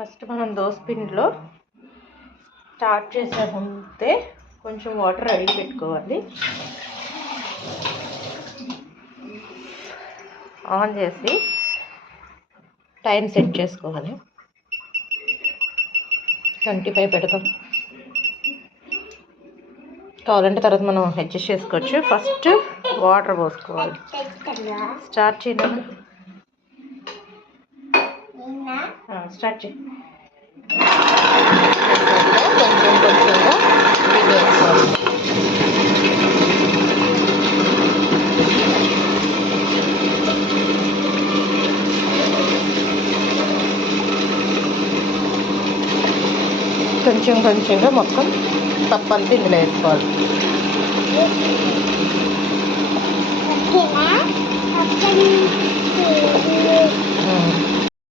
First మనం దోసపిండిలో start చేసే ముందే కొంచెం వాటర్ రెడీ పెట్టుకోవాలి. ఆన్ చేసి టైం సెట్ చేసుకోవాలి. 25 పెడతాం. కావాలంటే తర్వాత మనం అడ్జస్ట్ చేసుకోవచ్చు. ఫస్ట్ వాటర్ పోసుకోవాలి. స్టార్ట్ చేయాలి. స్టార్ట్ చేయి. కొంచెం కొంచెంగా నీళ్ళు వేసుకోవాలి. కొంచెం కొంచెంగా మొత్తం పప్పంతా ఇందులో వేసుకోవాలి.